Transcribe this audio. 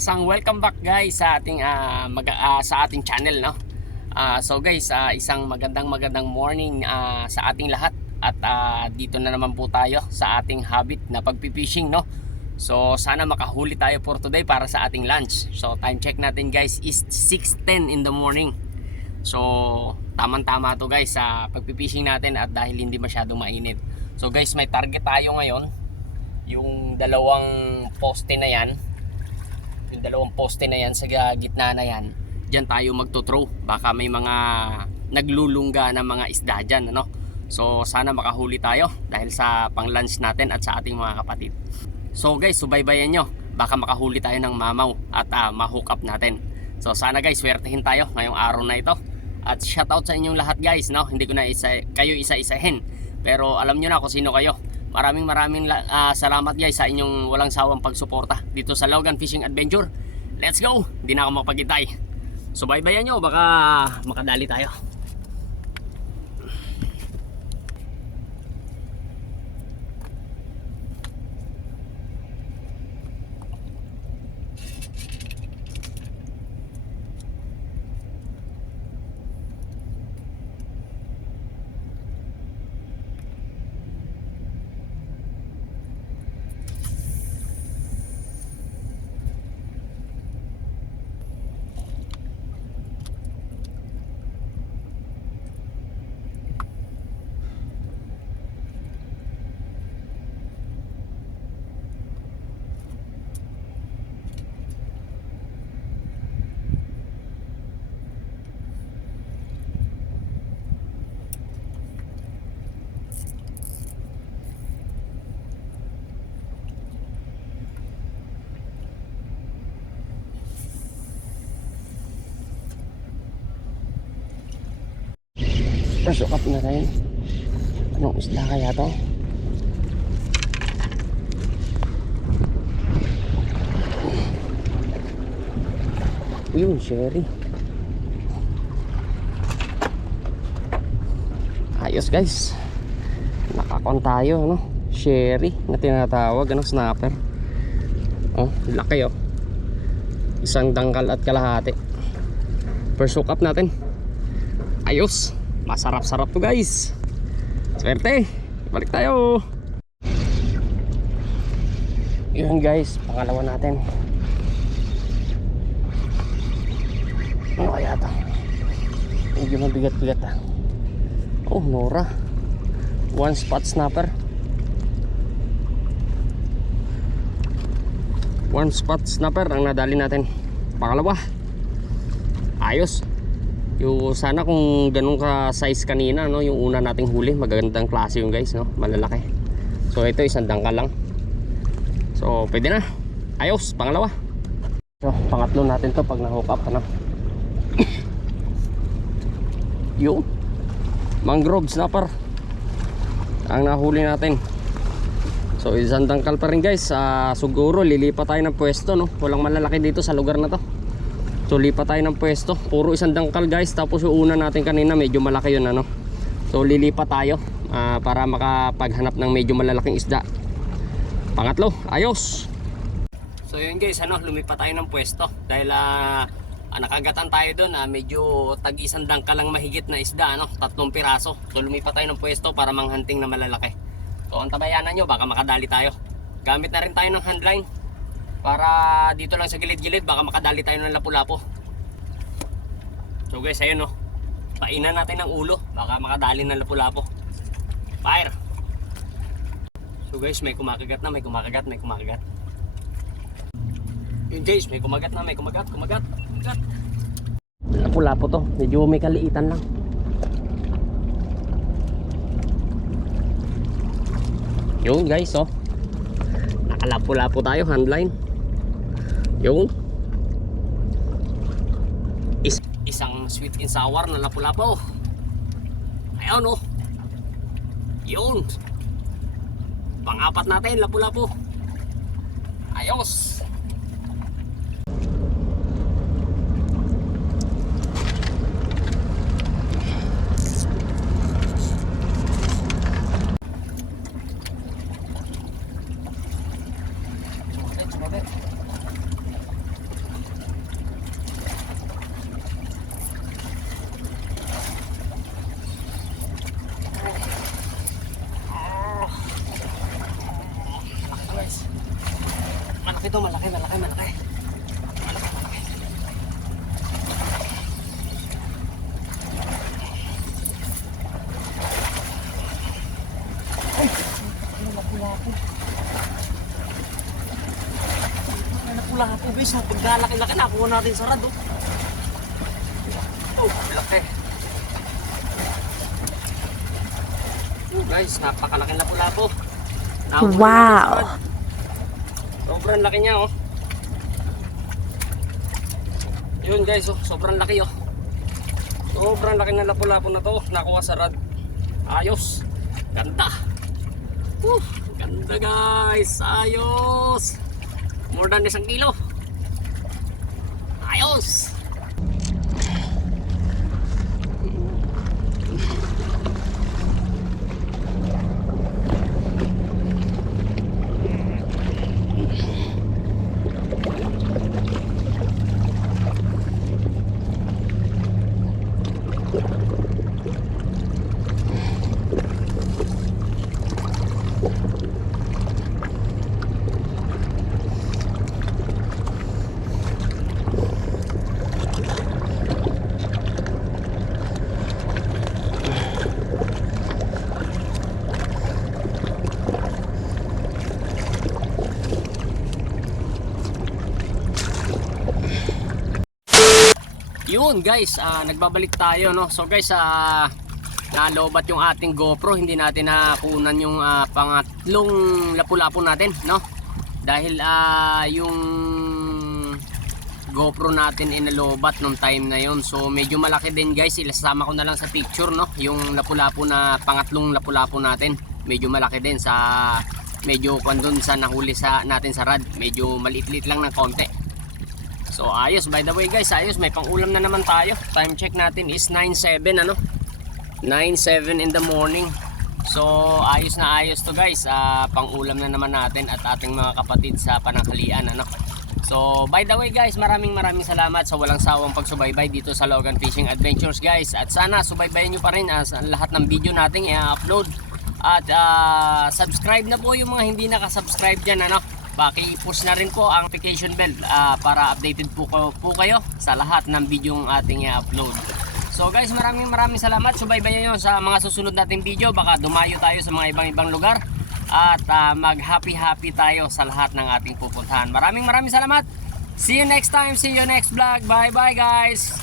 Isang welcome back guys sa ating sa ating channel, no. So guys, isang magandang morning sa ating lahat at dito na naman po tayo sa ating habit na pagpipishing, no. So sana makahuli tayo for today para sa ating lunch. So time check natin guys is 6:10 in the morning. So tamang-tama to guys sa pagpipishing natin at dahil hindi masyadong mainit. So guys, may target tayo ngayon. Yung dalawang poste na yan, sa gitna na yan, dyan tayo magto-throw. Baka may mga naglulungga na mga isda dyan, ano? So sana makahuli tayo dahil sa pang lunch natin at sa ating mga kapatid. So guys, subaybayan nyo, baka makahuli tayo ng mamaw at ma-hook up natin. So sana guys, swertehin tayo ngayong araw na ito. At shoutout sa inyong lahat guys, no? Hindi ko na kayo isa-isahin, pero alam nyo na kung sino kayo. Maraming salamat guys sa inyong walang sawang pagsuporta dito sa Logan Fishing Adventure. Let's go! Hindi na ako mapagitay. So baybayan nyo, baka makadali tayo. Pasok up na tayo. Anong isda kaya to? Yun, sherry. Ayos guys, nakakon tayo, no? Sherry na tinatawag, ano, snapper. Oh, laki oh. Isang dangkal at kalahati. First hook up natin. Ayos. Masarap-sarap to guys. Swerte. Balik tayo. Yun guys, pangalawa natin. Ano kaya ito? Medyo mabigat-bigat ah. Oh, Nora. One spot snapper. One spot snapper ang nadali natin. Pangalawa. Ayos. Yung sana kung ganun ka size kanina, no, yung una nating huli, magagandang klase yung guys, no, malalaki. So ito isang dangkal lang. So pwede na. Ayos, pangalawa. So pangatlo natin to pag na-hook up, ano. Yung mangrove snapper ang nahuli natin. So isang dangkal pa rin guys. Siguro lilipat tayo ng pwesto, no. Walang malalaki dito sa lugar na to. So lipat tayo ng pwesto. Puro isang dangkal guys. Tapos yung una natin kanina medyo malaki yun, ano. So lilipat tayo para makapaghanap ng medyo malalaking isda. Pangatlo, ayos. So yun guys, ano, lumipat tayo ng pwesto. Dahil nakagatan tayo doon, medyo tag-isang dangkal lang mahigit na isda, ano, 3 piraso. So lumipat tayo ng pwesto para manghunting na malalaki. So ang tabayanan nyo, baka makadali tayo. Gamit na rin tayo ng handline para dito lang sa gilid-gilid, baka makadali tayo ng lapu-lapu. So guys, ayun, no, painan natin ng ulo, baka makadali ng lapu-lapu. Fire. So guys, may kumakagat na, may kumakagat. Yun guys, may kumagat na, kumagat. Lapu-lapu to, medyo may kaliitan lang. Yun guys, oh, nakalapu-lapu tayo, handline. Yung isang sweet and sour na lapu-lapu. Ayun, oh. Yun. Pang-apat natin, lapu-lapu. Ayos. to, malaki. Lapu guys, paglalaki-laki nakuha natin sa rad. Laki. Guys, napakalaking lapu-lapu. Wow! Sobrang laki niya Yun guys, sobrang laki Sobrang laki ng lapu-lapu na to. Nakuha sa rad. Ayos. Ganda. Ganda guys. Ayos. More than 1 kilo. Ayos. Yun guys, nagbabalik tayo So guys, nalobat yung ating GoPro. Hindi natin nakunan yung pangatlong lapu-lapu natin dahil yung GoPro natin inalobat nung time na yon. So medyo malaki din guys. Ilasama ko na lang sa picture yung lapu-lapu na pangatlong lapu-lapu natin. Medyo malaki din sa medyo kung sa nahuli natin sa rad. Medyo maliit-liit lang ng konti. So ayos, by the way guys, ayos, may pang-ulam na naman tayo. Time check natin is 9:07 9:07 in the morning. So ayos na ayos to guys. Pang-ulam na naman natin at ating mga kapatid sa pananghalian So by the way guys, maraming salamat sa walang sawang pagsubaybay dito sa Logan Fishing Adventures guys. At sana subaybayan nyo pa rin sa lahat ng video nating i-upload. At subscribe na po yung mga hindi nakasubscribe dyan paki-push na rin po ang notification bell para updated po kayo sa lahat ng video ng ating i-upload. So guys, maraming salamat. Subaybayan nyo sa mga susunod nating video. Baka dumayo tayo sa mga ibang lugar at mag happy tayo sa lahat ng ating pupuntahan. Maraming salamat. See you next time. See you next vlog. Bye bye guys.